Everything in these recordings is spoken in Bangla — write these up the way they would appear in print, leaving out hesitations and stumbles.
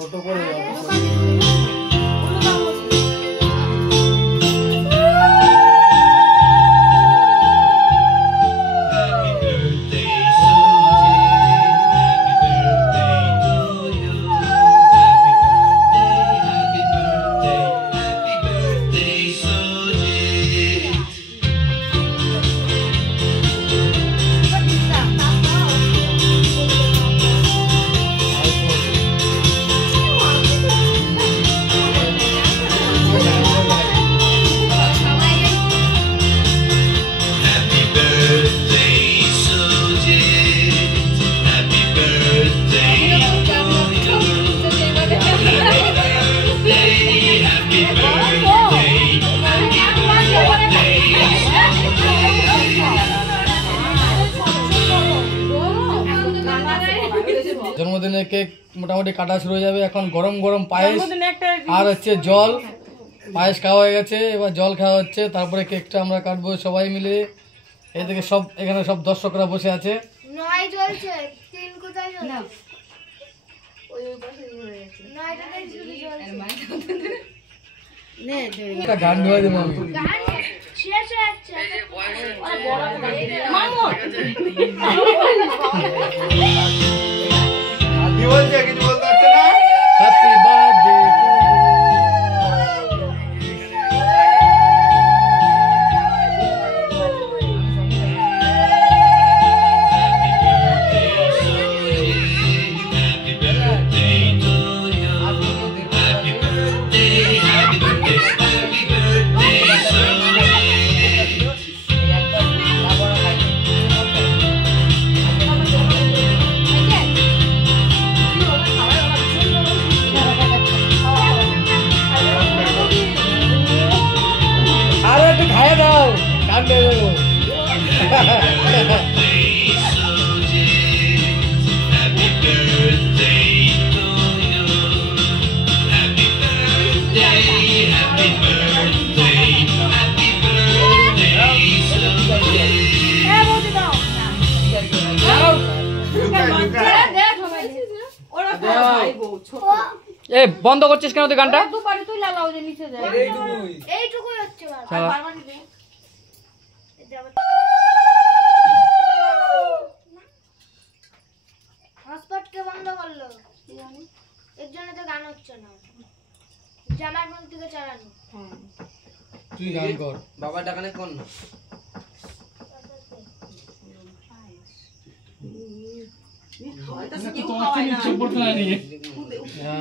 ছোট করে জন্মদিনের কেক মোটামুটি কাটা শুরু হয়ে যাবে। এখন গরম গরম পায়েস আর হচ্ছে জল। পায়েস খাওয়া হয়ে গেছে, এবার জল খাওয়া হচ্ছে, তারপরে কেকটা আমরা কাটবো সবাই মিলে। এদিকে সব এখানে সব দর্শকরা বসে আছে। গান ধোয়া দেবো আমি। Happy birthday to এ বন্ধ করছিস কেন তুই গানটা? বন্ধ করলো এর জন্য তো গান হচ্ছে না। জামার ফোন থেকে চালানো। তুই গান কর। বাবা ডাকানে কোন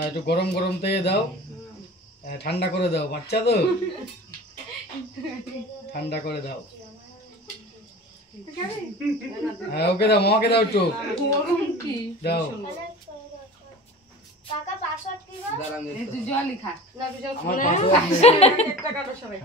একটু গরম গরম থেকে দাও, ঠান্ডা করে দাও, বাচ্চা তো ঠান্ডা করে দাও। হ্যাঁ ওকে দাও, মাকে দাও একটু দাও। কাকা পাসওয়ার্ড কি গো? তুই জলই খা না, তুই জল আমার খানা পাসওয়ার্ড একটা কাটো সবাই।